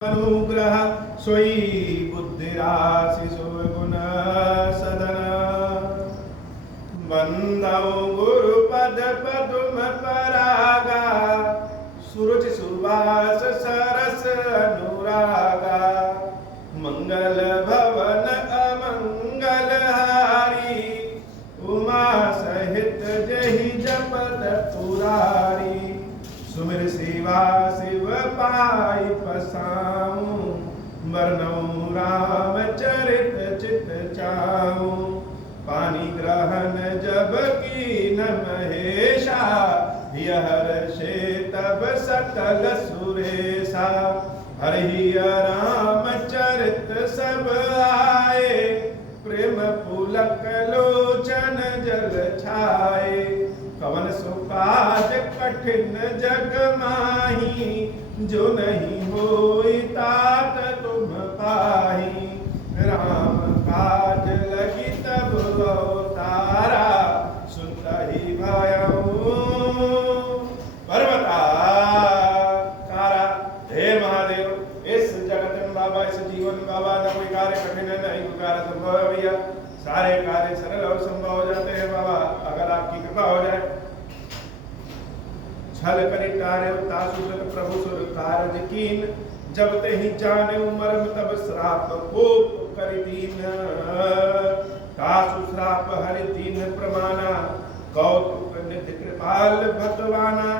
अनुग्रह सोई बुद्धिराशि सुगुण सदन बंदौ गुरुपद पदुम परागा सूरज सुवास सरस अनुरागा मंगल भवन अमंगल हारी उमा सहित जहि जपत पुरारी सुमिर सेवा शिव पाई पसाऊं वर्णौ राम चरित चित चाऊं पानी ग्रहण जब की न महेशा यह ऋषि तब सकल सुरेशा हरि राम चरित सब आए प्रेम पुलक लोचन जल छाए कवन सुकाज कठिन जग माही जो नहीं होई तात तुम पाही राम काज लगी तब अवतारा सुनता ही भयऊ पर्वता कारा। हे महादेव इस जगत में बाबा इस जीवन में बाबा न कोई कार्य कठिन है नहीं कोई कार्य संभव है भैया सारे कार्य सरल और संभव हो जाते हैं बाबा अगर आपकी कृपा हो जाए। छल करि टारे तासु जग प्रभु सुर कारज कीन जब ते ही जाने मर्म तब श्राप कोप करि दीन तासु श्राप हरि दीन प्रमाना कौतुक निधि कृपाल भगवाना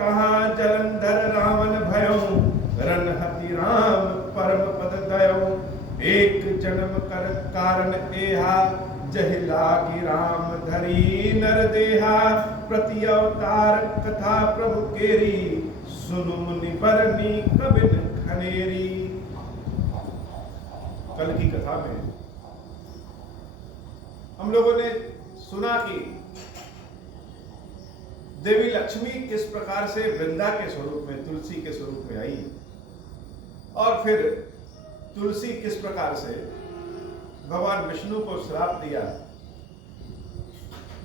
कहाँ जलंधर रावण भयो रनहति राम परम पद दयो एक जन्म कर कारण एहा जहि लागी राम धरी नर देहा प्रति अवतार कथा प्रभु केरी सुनु मुनि बरनी कबिन खनेरी। कल की कथा में हम लोगों ने सुना कि देवी लक्ष्मी किस प्रकार से वृंदा के स्वरूप में तुलसी के स्वरूप में आई और फिर तुलसी किस प्रकार से भगवान विष्णु को श्राप दिया।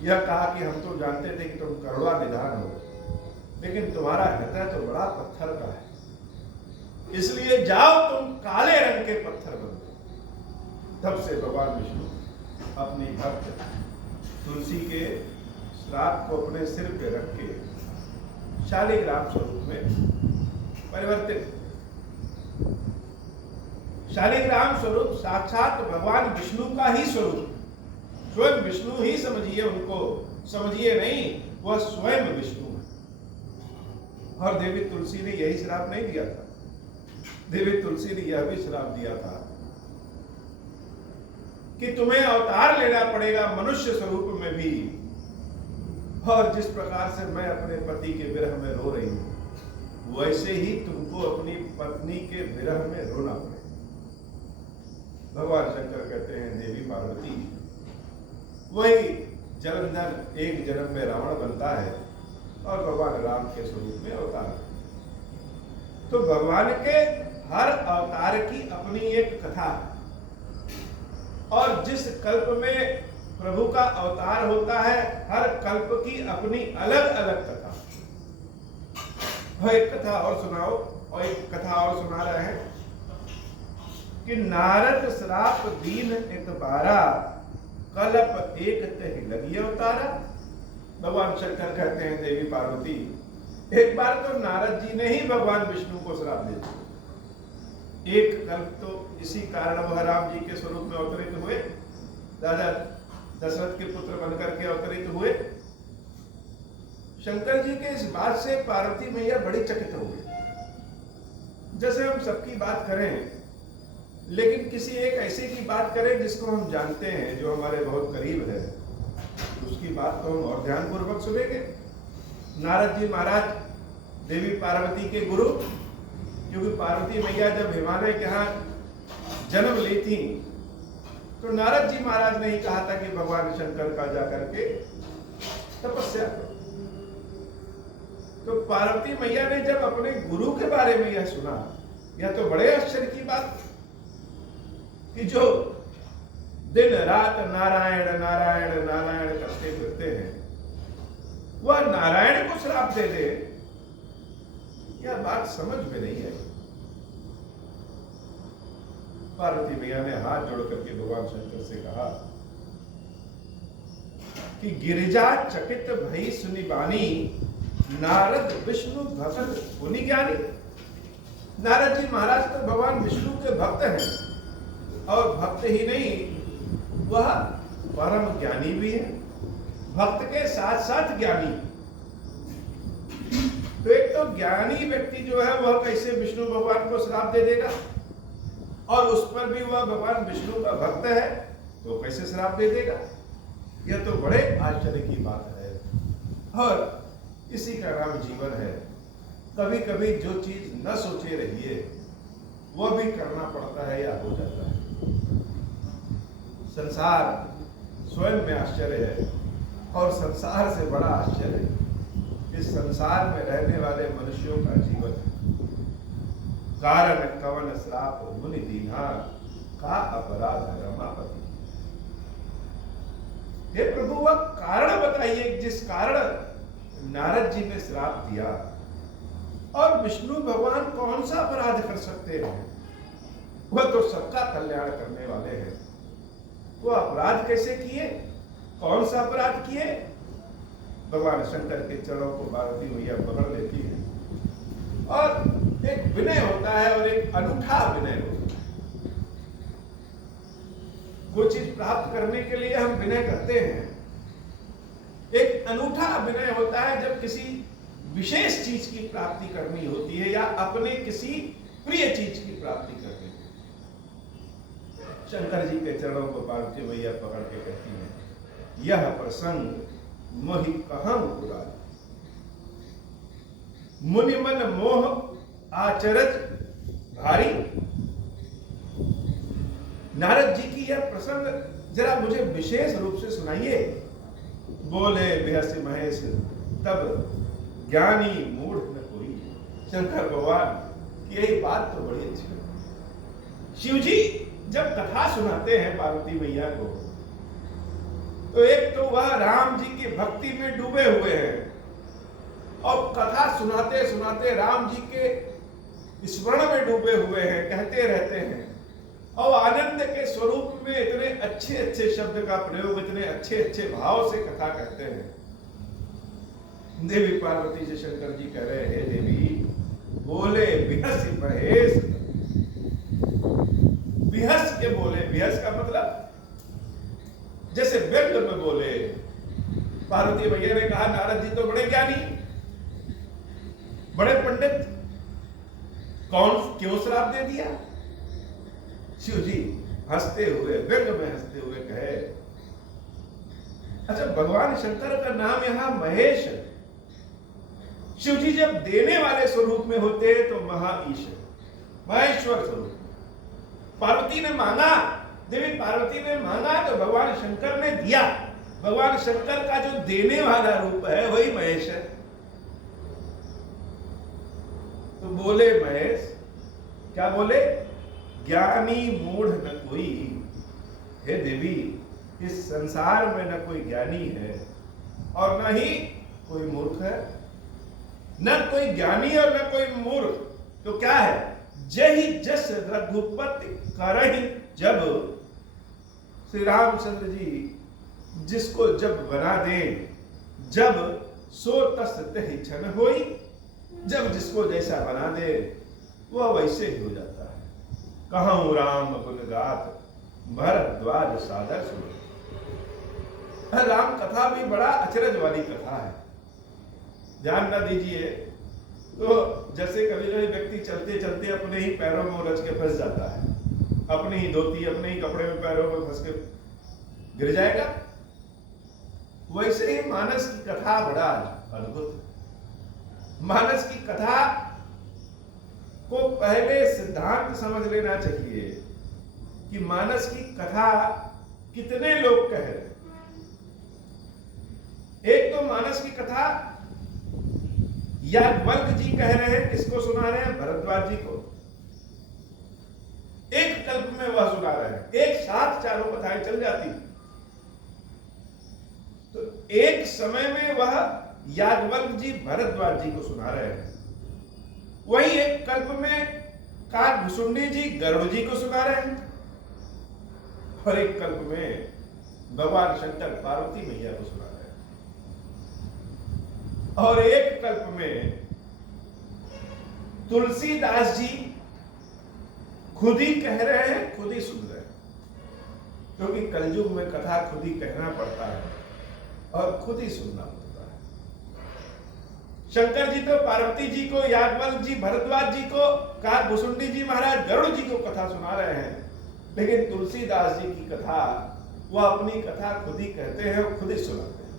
यह कहा कि हम तो जानते थे कि तुम करुणा निधान हो लेकिन तुम्हारा हृदय तो बड़ा पत्थर का है इसलिए जाओ तुम काले रंग के पत्थर बन गए। तब से भगवान विष्णु अपनी भक्त तुलसी के श्राप को अपने सिर पे रख के शालिग्राम स्वरूप में परिवर्तित। शालिग्राम स्वरूप साक्षात भगवान विष्णु का ही स्वरूप स्वयं विष्णु ही समझिए उनको समझिए नहीं वह स्वयं विष्णु है। और देवी तुलसी ने यही श्राप नहीं दिया था देवी तुलसी ने यह भी श्राप दिया था कि तुम्हें अवतार लेना पड़ेगा मनुष्य स्वरूप में भी और जिस प्रकार से मैं अपने पति के विरह में रो रही हूं वैसे ही तुमको अपनी पत्नी के विरह में रोना पड़ेगा। भगवान शंकर कहते हैं देवी पार्वती वही जलंधर एक जन्म में रावण बनता है और भगवान राम के स्वरूप में अवतार। तो भगवान के हर अवतार की अपनी एक कथा है और जिस कल्प में प्रभु का अवतार होता है हर कल्प की अपनी अलग अलग कथा। एक कथा और सुनाओ और एक कथा और सुना रहे हैं कि नारद श्राप दीन एक बारा कलप एक तहि लगी अवतारा। भगवान शंकर कहते हैं देवी पार्वती एक बार तो नारद जी ने ही भगवान विष्णु को श्राप दे दिया। एक कल्प तो इसी कारण वह राम जी के स्वरूप में अवतरित हुए राजा दशरथ के पुत्र बनकर के अवतरित हुए। शंकर जी के इस बात से पार्वती मैया बड़ी चकित हो गई। जैसे हम सबकी बात करें लेकिन किसी एक ऐसे की बात करें जिसको हम जानते हैं जो हमारे बहुत करीब है उसकी बात को हम और ध्यानपूर्वक सुनेंगे। नारद जी महाराज देवी पार्वती के गुरु क्योंकि पार्वती मैया जब हिमालय के यहाँ जन्म ली थी तो नारद जी महाराज ने ही कहा था कि भगवान शंकर का जाकर के तपस्या करो। तो पार्वती मैया ने जब अपने गुरु के बारे में यह सुना यह तो बड़े आश्चर्य की बात कि जो दिन रात नारायण नारायण नारायण करते फिरते हैं वह नारायण को श्राप दे दे, यह बात समझ में नहीं आई। पार्वती मैया ने हाथ जोड़ करके भगवान शंकर से कहा कि गिरिजा चकित भई सुनि बानी, नारद विष्णु भक्त मुनि ज्ञानी। नारद जी महाराज तो भगवान विष्णु के भक्त हैं, और भक्त ही नहीं, वह परम ज्ञानी भी है, भक्त के साथ साथ ज्ञानी। तो एक तो ज्ञानी व्यक्ति जो है वह कैसे विष्णु भगवान को श्राप दे देगा, और उस पर भी वह भगवान विष्णु का भक्त है तो कैसे श्राप दे देगा? यह तो बड़े आश्चर्य की बात है। और इसी का नाम जीवन है। कभी कभी जो चीज न सोचे रहिए वह भी करना पड़ता है या हो जाता है। संसार स्वयं में आश्चर्य है, और संसार से बड़ा आश्चर्य इस संसार में रहने वाले मनुष्यों का जीवन है। कारण कवन श्राप मुनि दीन्हा, का अपराध रमापति। हे प्रभु, वह कारण बताइए जिस कारण नारद जी ने श्राप दिया। और विष्णु भगवान कौन सा अपराध कर सकते हैं? वह तो सबका कल्याण करने वाले हैं। वो अपराध कैसे किए? कौन सा अपराध किए? भगवान शंकर के चरणों को पार्वती मैया पकड़ लेती है, और एक विनय होता है, और एक अनूठा विनय होता है। वो चीज प्राप्त करने के लिए हम विनय करते हैं। एक अनूठा विनय होता है जब किसी विशेष चीज की प्राप्ति करनी होती है, या अपने किसी प्रिय चीज की प्राप्ति करनी होती है। शंकर जी के चरणों को पार्वती मैया पकड़ के कहती है, यह प्रसंग मोहि कहम पुराण, मुनि मन मोह आचरज भारी। नारद जी की यह प्रसंग जरा मुझे विशेष रूप से सुनाइए। बोले बेहसी महेश तब ज्ञानी मूढ़ न कोई। शंकर भगवान की यही बात तो बड़ी अच्छी है। शिव जी जब कथा सुनाते हैं पार्वती मैया को, तो एक तो वह राम जी की भक्ति में डूबे हुए हैं, और कथा सुनाते सुनाते राम जी के स्मरण में डूबे हुए हैं, कहते रहते हैं, और आनंद के स्वरूप में इतने अच्छे अच्छे शब्द का प्रयोग, इतने अच्छे अच्छे भाव से कथा कहते हैं। देवी पार्वती से शंकर जी कह रहे हैं, देवी बोले बिहस महेश। बिहस के बोले, बिहस का मतलब जैसे व्यंग में बोले। पार्वती मैया ने कहा, नारद जी तो बड़े ज्ञानी, बड़े पंडित, कौन क्यों श्राप दे दिया? शिव जी हंसते हुए, व्यंग में हंसते हुए कहे, अच्छा भगवान शंकर का नाम यहां महेश है। शिव जी जब देने वाले स्वरूप में होते हैं तो महाईश है, महेश्वर स्वरूप। पार्वती ने मांगा, देवी पार्वती ने मांगा तो भगवान शंकर ने दिया। भगवान शंकर का जो देने वाला रूप है वही महेश है। तो बोले महेश, क्या बोले? ज्ञानी मूढ़ न कोई। हे देवी, इस संसार में न कोई ज्ञानी है और न ही कोई मूर्ख है। न कोई ज्ञानी और न कोई मूर्ख, तो क्या है? जही जस रघुपति करहि जब। श्री रामचंद्र जी जिसको जब बना दे, जब सो तस तहि छन होई। जब जिसको जैसा बना दे वह वैसे ही हो जाता है। कहूँ राम गुण गात भरद्वाज सादर सुन। राम कथा भी बड़ा अचरज वाली कथा है, ध्यान न दीजिए तो जैसे कभी कभी व्यक्ति चलते चलते अपने ही पैरों में उलझ के फंस जाता है, अपनी ही धोती अपने ही कपड़े में पैरों में फंस के गिर जाएगा, वैसे ही मानस की कथा बड़ा अद्भुत है। मानस की कथा को पहले सिद्धांत समझ लेना चाहिए कि मानस की कथा कितने लोग कह रहे हैं। एक तो मानस की कथा याज्ञवल्क्य जी कह रहे हैं, किसको सुना रहे हैं? भरद्वाज जी को। एक कल्प में वह सुना रहे हैं, एक साथ चारों कथाएं चल जाती। तो एक समय में वह याज्ञवल्क्य जी भरद्वाज जी को सुना रहे हैं। वही एक कल्प में काकभुसुंडी जी गरुड़ जी को सुना रहे हैं, और एक कल्प में भगवान शंकर पार्वती मैया को सुना रहे हैं, और एक कल्प में तुलसीदास जी खुद ही कह रहे हैं, खुद ही सुन रहे हैं, क्योंकि कलयुग में कथा खुद ही कहना पड़ता है और खुद ही सुनना पड़ता है। शंकर जी तो पार्वती जी को, याज्ञवल्क्य जी भरद्वाज जी को, काकभुसुंडी जी महाराज गरुड़ जी को कथा सुना रहे हैं, लेकिन तुलसीदास जी की कथा वो अपनी कथा खुद ही कहते हैं और खुद ही सुनाते हैं।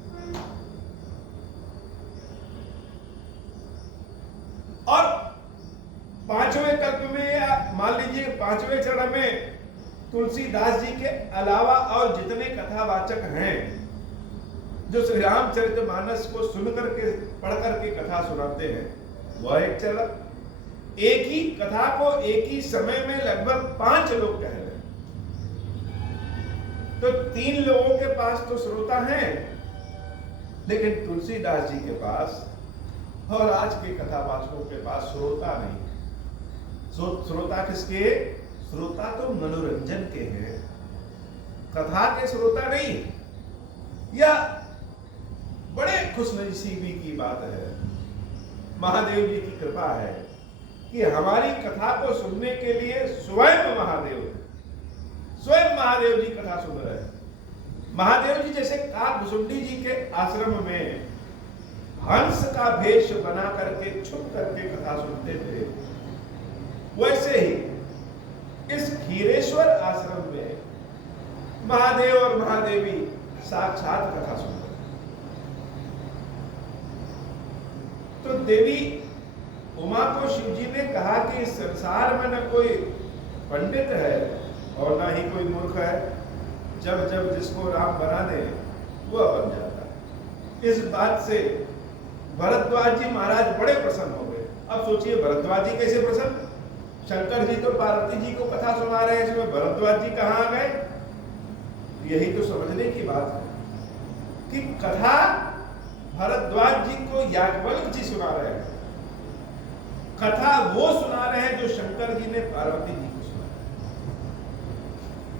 और पांचवें कल्प में या मान लीजिए पांचवें चरण में तुलसीदास जी के अलावा और जितने कथावाचक हैं जो श्री रामचरितमानस को सुन करके पढ़ करके कथा सुनाते हैं, वह एक चरण, एक ही कथा को एक ही समय में लगभग 5 लोग कह रहे हैं। तो 3 लोगों के पास तो श्रोता हैं, लेकिन तुलसीदास जी के पास और आज के कथावाचकों के पास श्रोता नहीं। श्रोता किसके? श्रोता तो मनोरंजन के हैं, कथा के श्रोता नहीं। यह बड़े खुशनसीबी की बात है, महादेव जी की कृपा है कि हमारी कथा को सुनने के लिए स्वयं महादेव जी कथा सुन रहे हैं। महादेव जी जैसे काकभुसुंडी जी के आश्रम में हंस का भेष बना करके छुप करके कथा सुनते थे, वैसे ही इस खीरेश्वर आश्रम में महादेव और महादेवी साक्षात कथा सुन रहे। तो देवी उमा को शिव जी ने कहा कि इस संसार में न कोई पंडित है और ना ही कोई मूर्ख है, जब जब जिसको राम बना दे वह बन जाता है। इस बात से भरद्वाज जी महाराज बड़े प्रसन्न हो गए। अब सोचिए भरद्वाज जी कैसे प्रसन्न, शंकर जी तो पार्वती जी को कथा सुना रहे हैं, इसमें भरद्वाज जी कहां आ गए? यही तो समझने की बात है कि कथा भरद्वाज जी को याज्ञवल्क्य जी सुना रहे हैं, कथा वो सुना रहे हैं जो शंकर जी ने पार्वती जी को सुना।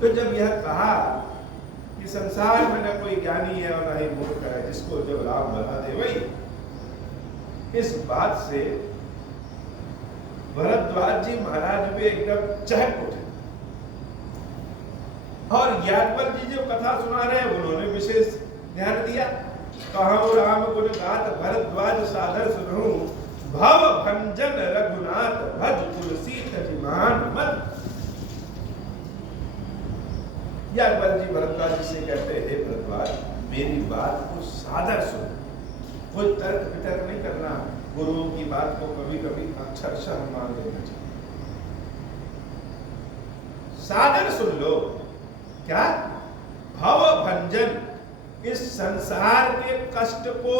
तो जब यह कहा कि संसार में न कोई ज्ञानी है और न ही मूर्ख है, जिसको जब राम बना दे वही, इस बात से भरद्वाज जी महाराज भी एकदम चहक उठे। और याज्ञवल्क्य जी जो कथा सुना रहे हैं उन्होंने विशेष ध्यान दिया। कहूँ राम गुण गात भरद्वाज सादर सुनूं, भव भंजन रघुनाथ भज तुलसी तजिमान मत। याज्ञवल्क्य जी भरद्वाज जी से कहते हैं, भरद्वाज मेरी बात को सादर सुन, कोई तर्क वितर्क नहीं करना, गुरुओं की बात को कभी कभी अक्षरशः मान लेना चाहिए, सादर सुन लो। क्या? भव भंजन, इस संसार के कष्ट को,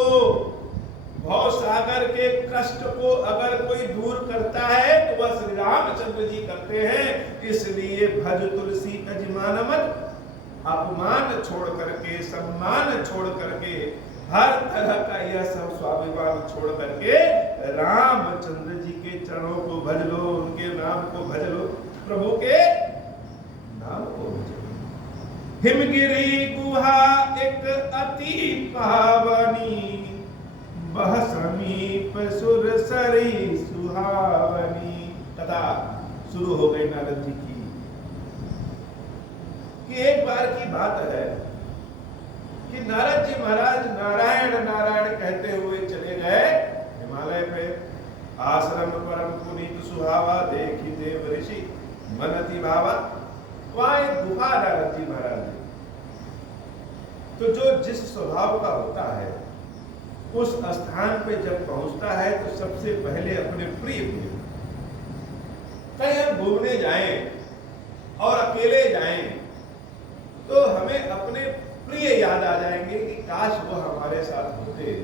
भव सागर के कष्ट को अगर कोई दूर करता है तो वह श्री रामचंद्र जी करते हैं। इसलिए भज तुलसी तजिमान मत, अपमान छोड़ करके, सम्मान छोड़ करके, हर तरह का यह सब स्वाभिमान छोड़ करके रामचंद्र जी के चरणों को भज लो, उनके नाम को भज लो, प्रभु के नाम को भज लो। हिमगिरी गुहा एक अति पावनी, बह समीप सुरसरी सुहावनी। कथा शुरू हो गई नारद जी की कि एक बार की बात है कि नारद जी महाराज नारायण नारायण कहते हुए चले गए हिमालय पे। आश्रम परम पुनीत सुहावा, देखी देव ऋषि मन अति भावा। वहां एक गुफा नारद जी महाराज। तो जो जिस स्वभाव का होता है उस स्थान पे जब पहुंचता है तो सबसे पहले अपने प्रिय कहीं हम घूमने जाएं और अकेले जाएं तो हमें अपने प्रिय याद आ जाएंगे कि काश वो हमारे साथ होते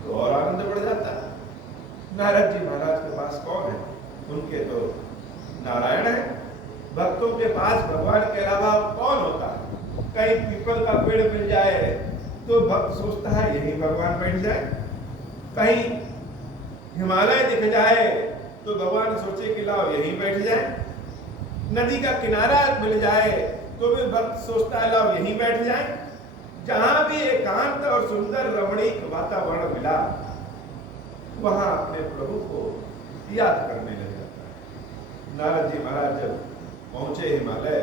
तो और आनंद बढ़ जाता। नारद जी महाराज के पास कौन है? उनके तो नारायण है। भक्तों के पास भगवान के अलावा कौन होता है? कहीं पीपल का पेड़ मिल जाए तो भक्त सोचता है यही भगवान बैठ जाए, कहीं हिमालय दिख जाए तो भगवान सोचे कि लाओ यहीं बैठ जाए, नदी का किनारा मिल जाए तो भी भक्त सोचता है लाओ यहीं बैठ जाए। जहां भी एकांत और सुंदर रमणीक वातावरण मिला वहां अपने प्रभु को याद करने लग जाता है। नारद जी महाराज जब पहुंचे हिमालय,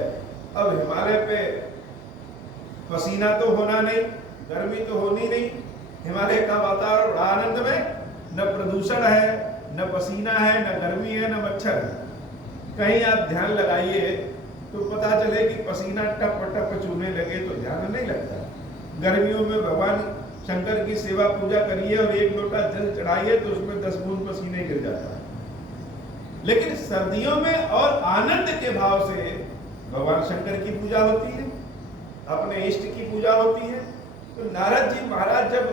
अब हिमालय पे पसीना तो होना नहीं, गर्मी तो होनी नहीं, हिमालय का वातावरण बड़ा आनंदमय, न प्रदूषण है, न पसीना है, न गर्मी है, न मच्छर है। कहीं आप ध्यान लगाइए तो पता चले कि पसीना टप टप चूने लगे तो ध्यान नहीं लगता। गर्मियों में भगवान शंकर की सेवा पूजा करिए और एक लोटा जल चढ़ाइए तो उसमें 10 बूंद पसीने गिर जाता है। लेकिन सर्दियों में और आनंद के भाव से भगवान शंकर की पूजा होती है, अपने इष्ट की पूजा होती है। तो नारद जी महाराज जब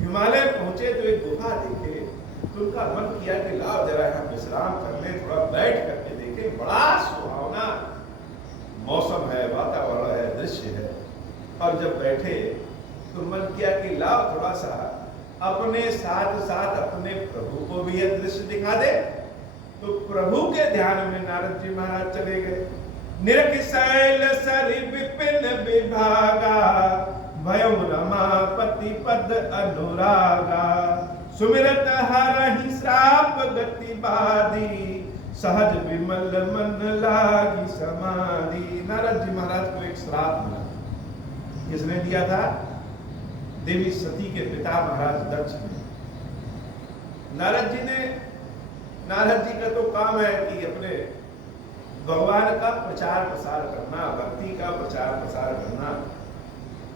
हिमालय पहुंचे तो एक गुफा देखे तो उनका मन किया कि लाओ जरा यहाँ विश्राम कर ले, थोड़ा बैठ करके देखे। बड़ा सुहावना मौसम है, वातावरण है, दृश्य है। और जब बैठे तो मन किया कि लाओ थोड़ा सा अपने साथ साथ अपने प्रभु को भी यह दृश्य दिखा दे। तो प्रभु के ध्यान में नारद जी महाराज चले गए। निरखिशैल सरि विपिन विभागा, भयउ रमापति पद अनुरागा, सुमिरत हरहि श्राप गति बाधी, सहज विमल मन लागी समाधि। नारद जी महाराज को एक श्राप मिला। किसने दिया था? देवी सती के पिता महाराज दक्ष ने। नारद जी का तो काम है कि अपने भगवान का प्रचार प्रसार करना, भक्ति का प्रचार प्रसार करना।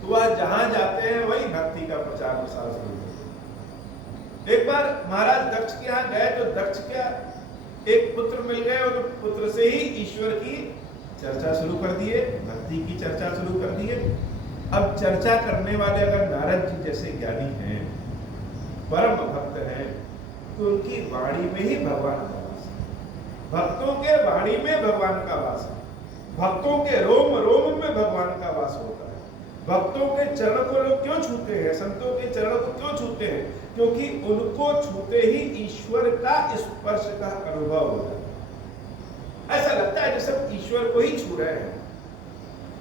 तो वह जहां जाते हैं वही भक्ति का प्रचार प्रसार शुरू करते हैं। एक बार महाराज दक्ष के यहाँ गए तो दक्ष का एक पुत्र मिल गए और पुत्र से ही ईश्वर की चर्चा शुरू कर दिए, भक्ति की चर्चा शुरू कर दिए। अब चर्चा करने वाले अगर नारद जी जैसे ज्ञानी हैं, परम भक्त हैं, तो उनकी वाणी में ही भगवान का वास है। भक्तों के वाणी में भगवान का वास है, भक्तों के रोम रोम में भगवान का वास होता है। भक्तों के चरण को लोग क्यों छूते हैं, संतों के चरण को क्यों छूते हैं? क्योंकि उनको छूते ही ईश्वर का स्पर्श का अनुभव होता है। ऐसा लगता है जैसे ईश्वर को ही छू रहे हैं।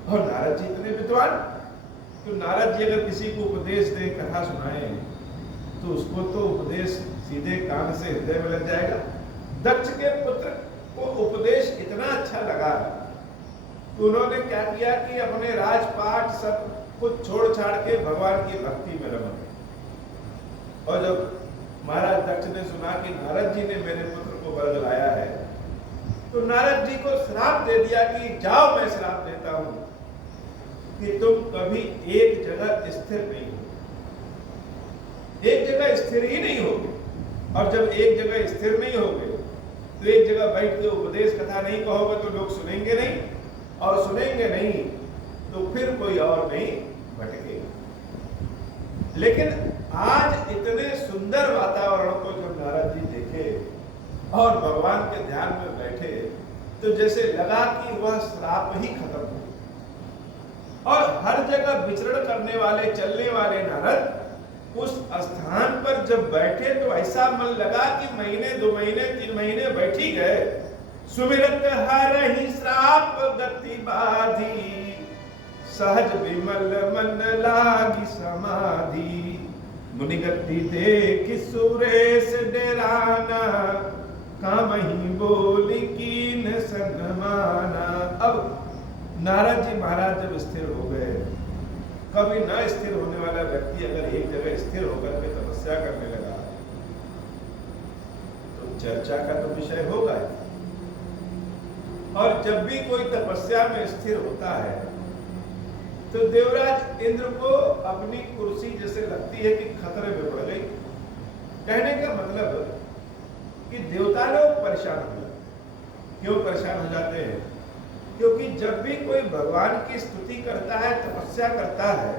और नारद जी इतने विद्वान, तो नारद जी अगर किसी को उपदेश दे, कथा सुनाए, तो उसको तो उपदेश सीधे कान से हृदय में लग जाएगा। दक्ष के पुत्र को उपदेश इतना अच्छा लगा तो उन्होंने क्या किया कि अपने राजपाट सब कुछ छोड़ छाड़ के भगवान की भक्ति में रम गए। और जब महाराज दक्ष ने सुना कि नारद जी ने मेरे पुत्र को वर दिलाया है, तो नारद जी को श्राप दे दिया कि जाओ, मैं श्राप देता हूं कि तुम कभी एक जगह स्थिर नहीं हो, एक जगह स्थिर ही नहीं होगे। और जब एक जगह स्थिर नहीं होगे तो एक जगह बैठ के उपदेश कथा नहीं कहोगे तो लोग सुनेंगे नहीं, और सुनेंगे नहीं तो फिर कोई और नहीं भटकेगा। लेकिन आज इतने सुंदर वातावरण को जब नारद जी देखे और भगवान के ध्यान में बैठे तो जैसे लगा कि वह श्राप ही खत्म हो। और हर जगह विचरण करने वाले, चलने वाले नारद उस स्थान पर जब बैठे तो ऐसा मन लगा कि महीने, 2 महीने, 3 महीने बैठ ही गए। सुमिरत हरहि श्राप गति बाधी, सहज विमल मन लागी समाधि, मुनिगति देख सुरेश डेराना, कामहि बोली कीन सन्माना। अब नारद जी महाराज जब स्थिर हो गए, कभी न स्थिर होने वाला व्यक्ति अगर एक जगह स्थिर होकर के तपस्या करने लगा तो चर्चा का तो विषय होगा। और जब भी कोई तपस्या में स्थिर होता है तो देवराज इंद्र को अपनी कुर्सी जैसे लगती है कि खतरे में पड़ गई। कहने का मतलब कि देवता लोग परेशान हो जाते। क्यों परेशान हो जाते हैं? क्योंकि जब भी कोई भगवान की स्तुति करता है, तपस्या करता है,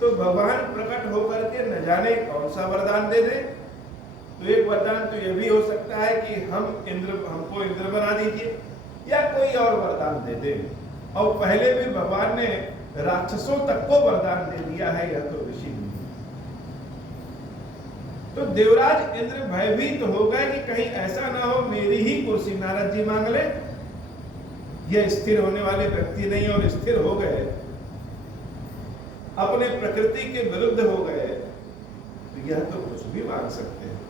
तो भगवान प्रकट होकर के न जाने कौन सा वरदान दे दे। तो एक वरदान तो यह भी हो सकता है कि हमको इंद्र बना दीजिए, या कोई और वरदान दे दे। और पहले भी भगवान ने राक्षसों तक को वरदान दे दिया है, यह तो ऋषि तो देवराज इंद्र भयभीत हो गए कि कहीं ऐसा ना हो मेरी ही कुर्सी नारद जी मांग ले। यह स्थिर होने वाले व्यक्ति नहीं, और स्थिर हो गए, अपने प्रकृति के विरुद्ध हो गए, तो यह तो कुछ भी मांग सकते हैं।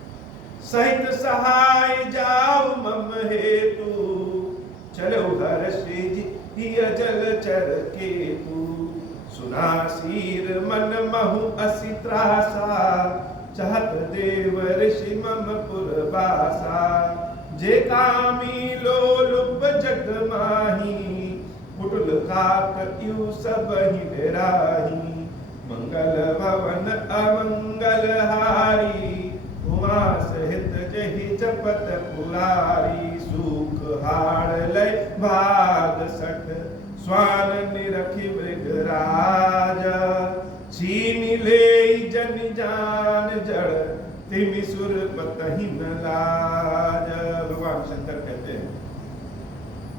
सहित सहाय जाऊ मम हेतु, चलो हर्षि जल चर के तू, सुना शीर मन महु असी त्रासा, चाहत देव ऋषि मम पुरवासा, जे कामी लोलुप जग माही, पुटुल काक यू सब ही डेराही, मंगल भवन अमंगल हारी, उमा सहित जहि जपत पुरारी, सुख हार लय भाग सठ, स्वान निरखि मृगराज, छीन ले जन जान जड़, तिमि सुर पतहि न लाज। भगवान शंकर कहते हैं,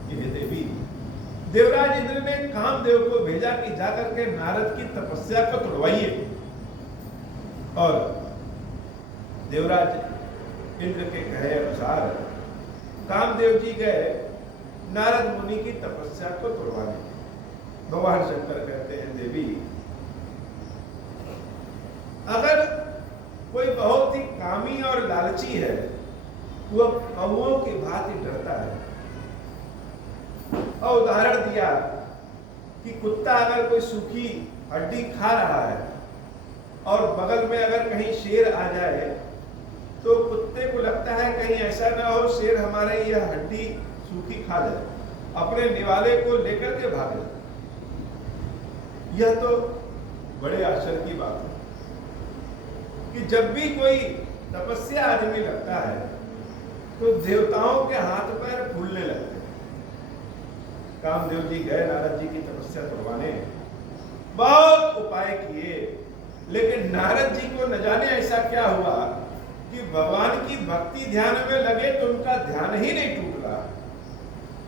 ये देवी देवराज इंद्र ने कामदेव को भेजा कि जाकर के नारद की तपस्या को तोड़वाइए। और देवराज इंद्र के कहे अनुसार कामदेव जी गए नारद मुनि की तपस्या को तोड़वाने। भगवान शंकर कहते हैं, देवी अगर कोई बहुत ही कामी और लालची है, वह कौओं की भांति डरता है। और उदाहरण दिया कि कुत्ता अगर कोई सूखी हड्डी खा रहा है और बगल में अगर कहीं शेर आ जाए, तो कुत्ते को लगता है कहीं ऐसा ना हो शेर हमारे यह हड्डी सूखी खा जाए, अपने निवाले को लेकर के भागे। यह तो बड़े आश्चर्य की बात है कि जब भी कोई तपस्या आदमी लगता है तो देवताओं के हाथ पैर फूलने लगते हैं। कामदेव जी गए नारद जी की तपस्या करवाने, बहुत उपाय किए, लेकिन नारद जी को न जाने ऐसा क्या हुआ कि भगवान की भक्ति ध्यान में लगे तो उनका ध्यान ही नहीं टूट रहा।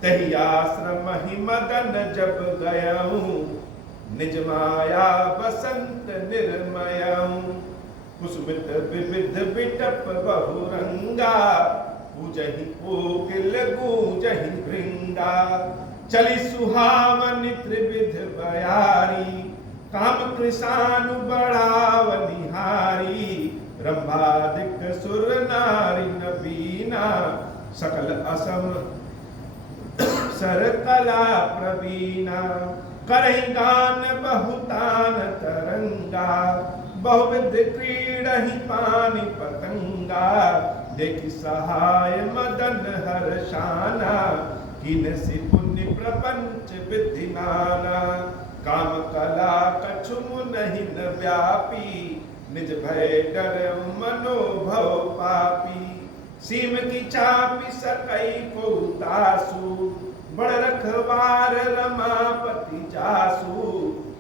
तही आश्रम ही मदन जब गयाऊं, निज माया बसंत निर्मयाऊं, कुसुमित विविध बिटप बहुरंगा, पूजहि कोकिल गूंजहि भृंगा, चली सुहावनि त्रिविध बयारी, काम कृषानु बढ़ाव निहारी, रंभादिक सुर नारी नबीना, सकल असम सर कला प्रवीणा, करहि गान बहुतान तरंगा, बहुविध क्रीडहि पानी पतंगा, देखि सहाय मदन हर्षाना, किनसि पुण्य प्रपंच विधि नाना, काम कला कछु मुनहि न व्यापी, निज भय डर मनोभव पापी, सीम की चापी सकई को तासु, बड़ रखवार रमापति जासु,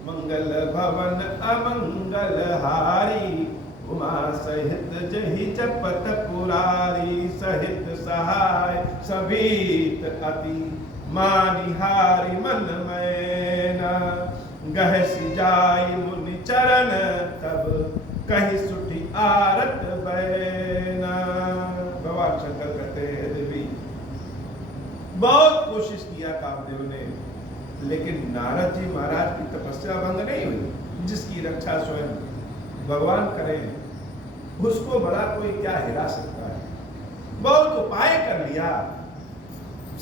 मंगल भवन अमंगल हारी, उमा सहित जहि जपत पुरारी, सहित सहाय सभीत अति मानिहारी, मन मैना गह सिजाई मुनि चरण, तब कहीं सुठी आरत बैना। भगवान शंकर कहते हैं, देवी बहुत कोशिश किया कामदेव ने, लेकिन नारद जी महाराज की तपस्या भंग नहीं हुई। जिसकी रक्षा स्वयं भगवान करें, उसको बड़ा कोई क्या हिला सकता है। बहुत उपाय कर लिया,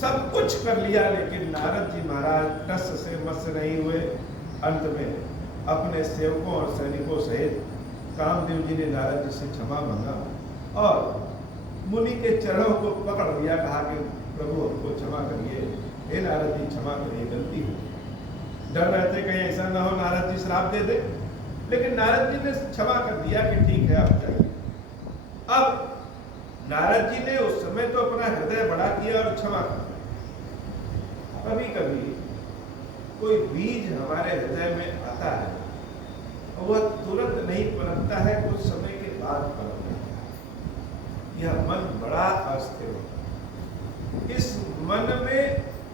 सब कुछ कर लिया, लेकिन नारद जी महाराज टस से मस नहीं हुए। अंत में अपने सेवकों और सैनिकों सहित कामदेव जी ने नारद जी से क्षमा मांगा और मुनि के चरणों को पकड़ लिया, कहा कि प्रभु हमको क्षमा करिए, हे नारद जी क्षमा करिए, गलती हो। डर रहते कहीं ऐसा ना हो नारद जी श्राप दे दे, लेकिन नारद जी ने क्षमा कर दिया कि ठीक है आप जाइए। अब नारद जी ने उस समय तो अपना हृदय बड़ा किया और क्षमा कर दिया। कभी कभी कोई बीज हमारे हृदय में आता है और वह तुरंत नहीं पनपता है, कुछ समय के बाद पनपता है। यह मन बड़ा अस्थिर होता है। इस मन में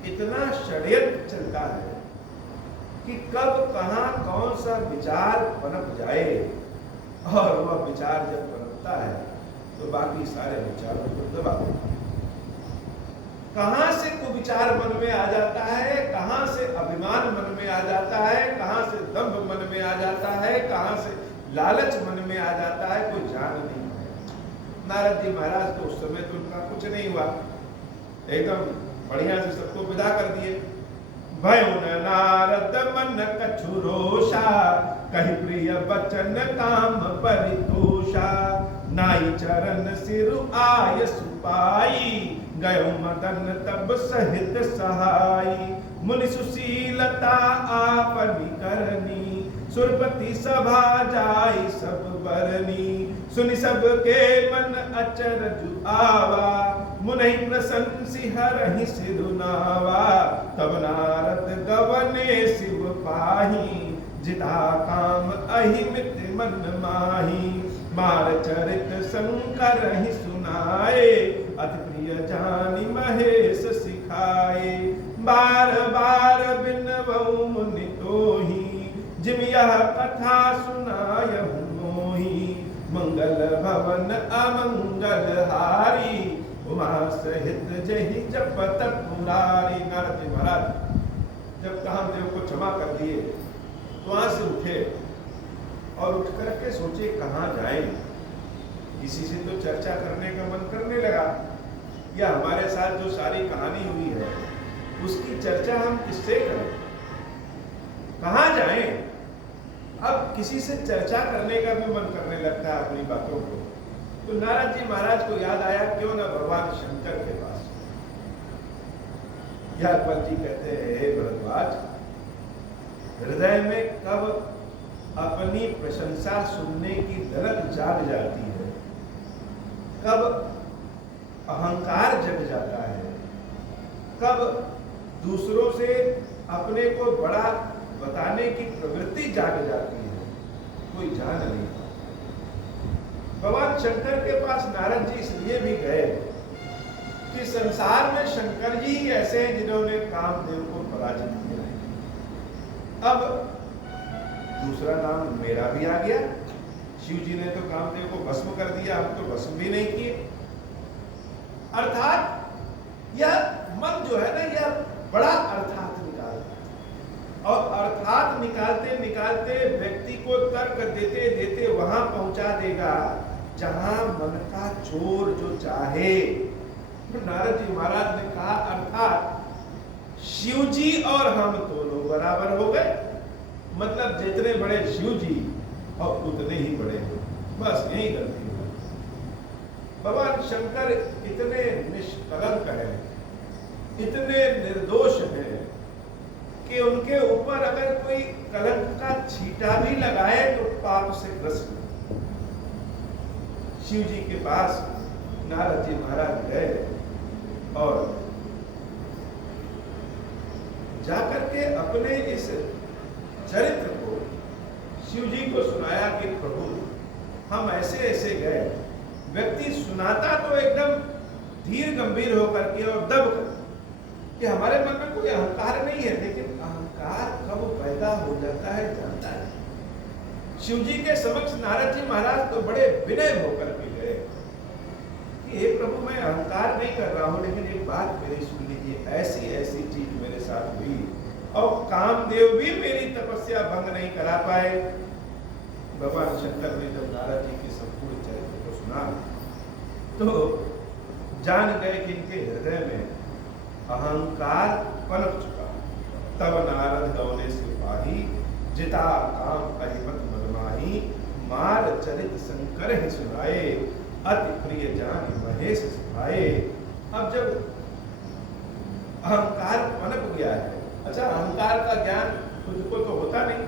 इतना षड्यंत्र चलता है कि कब कहां कौन सा विचार पनप जाए, और वह विचार जब पनपता है तो बाकी सारे विचारों को दबा देता है। कहां से कुविचार मन में आ जाता है, कहां से अभिमान मन में आ जाता है, कहां से दंभ मन में आ जाता है, कहां से लालच मन में आ जाता है, कोई जान नहीं है। नारद जी महाराज तो उस समय तो उनका कुछ नहीं हुआ, एकदम बढ़िया से सबको विदा कर दिए। भयुन नारद मन कछु रोषा, कहि प्रिय बचन काम परितोषा, नाई चरण सिर आय सुपाई, गयो मदन तब सहित सहाई, मुनि सुशीलता आपनि करनी, सुरपति सभा जाई सब बरनी, सुनि सब के मन अचरज आवा, मुनि प्रशंसी हरहि सिरुनावा, तब नारद गवने शिव पाही, जिता काम अहिमित मन माही, मार चरित शंकर ही सुनाए, अति प्रिय जानि महेश सिखाए, बार बार बिनवऊ मुनि तोही, जिम यह कथा सुनायहु मोही, मंगल भवन अमंगल हारी, उमा सहित जहि जपत पुरारी। नारद जी महाराज जब कामदेव को क्षमा कर दिए तो वहां से उठे और उठ करके सोचे कहाँ जाएं। किसी से तो चर्चा करने का मन करने लगा, या हमारे साथ जो सारी कहानी हुई है उसकी चर्चा हम किससे करें, कहाँ जाएं। अब किसी से चर्चा करने का भी मन करने लगता है अपनी बातों को। तो नारद जी महाराज को याद आया क्यों ना भगवान शंकर के पास। यादव जी कहते हैं, हे भरद्वाज, हृदय में कब अपनी प्रशंसा सुनने की दरद जाग जाती है, कब अहंकार जग जाता है, कब दूसरों से अपने को बड़ा बताने की प्रवृत्ति जाग जाती है, कोई जान नहीं पाता। भगवान शंकर के पास नारद जी इसलिए भी गए कि संसार में शंकर जी ही ऐसे हैं जिन्होंने कामदेव को पराजित किया है। अब दूसरा नाम मेरा भी आ गया, शिव जी ने तो कामदेव को भस्म कर दिया, हम तो भस्म भी नहीं किए। अर्थात यह मन जो है ना, यह बड़ा अर्थात निकालता है, और अर्थात निकालते निकालते व्यक्ति को तर्क देते देते वहां पहुंचा देगा जहां मन का चोर जो चाहे। तो नारद जी महाराज ने कहा अर्थात शिव जी और हम दोनों बराबर हो गए, मतलब जितने बड़े शिव जी और उतने ही बड़े हो, बस यही गलती है। भगवान शंकर इतने निष्कलंक हैं, इतने निर्दोष हैं कि उनके ऊपर अगर कोई कलंक का छींटा भी लगाए तो पाप से ग्रस्त। शिव जी के पास नारद जी महाराज गए और जाकर के अपने इस चरित्र को शिव जी को सुनाया कि प्रभु हम ऐसे ऐसे गए। व्यक्ति सुनाता तो एकदम धीर गंभीर होकर के और दब कर कि हमारे मन में कोई अहंकार नहीं है, लेकिन अहंकार कब पैदा हो जाता है जानता है। शिव जी के समक्ष नारद जी महाराज तो बड़े विनय होकर के गए कि हे प्रभु मैं अहंकार नहीं कर रहा हूं, लेकिन एक बात मेरी सुन लीजिए, ऐसी ऐसी चीज मेरे साथ हुई और कामदेव भी मेरी तपस्या भंग नहीं करा पाए। भगवान शंकर ने जब नारद जी के संपूर्ण चरित्र को सुना तो जान गए कि इनके हृदय में अहंकार पनप चुका। तब नारद गवने सिपाही, जिता काम अहिमत मनमाही, मार चरित शंकर ही सुनाए, अति प्रिय जान महेश सिखाए। अब जब अहंकार पनप गया है, अच्छा अहंकार का ज्ञान खुद को तो होता नहीं,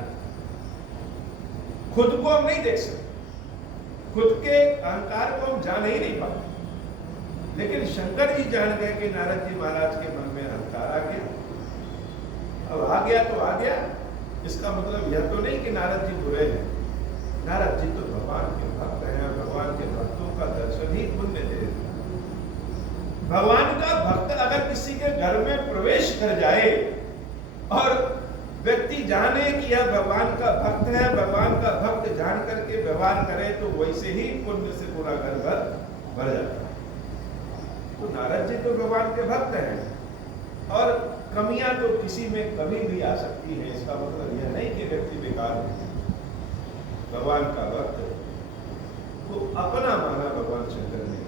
खुद को हम नहीं देख सकते, खुद के अहंकार को हम जान ही नहीं पाते, लेकिन शंकर जी जान गए कि नारद जी महाराज के मन में अहंकार आ गया। अब आ गया तो आ गया, इसका मतलब यह तो नहीं कि नारद जी बुरे हैं। नारद जी तो भगवान के भक्त हैं, भगवान के भक्तों का दर्शन ही पुण्य देता। भगवान का भक्त अगर किसी के घर में प्रवेश कर जाए और व्यक्ति जाने कि यह भगवान का भक्त है, भगवान का भक्त जान करके व्यवहार करे, तो वैसे ही पुण्य से पूरा घर भर भर जाता है। तो नारद जी तो भगवान के भक्त हैं, और कमियां तो किसी में कभी भी आ सकती है। इसका मतलब यह नहीं कि व्यक्ति बेकार है। भगवान का भक्त को अपना माना भगवान शंकर ने,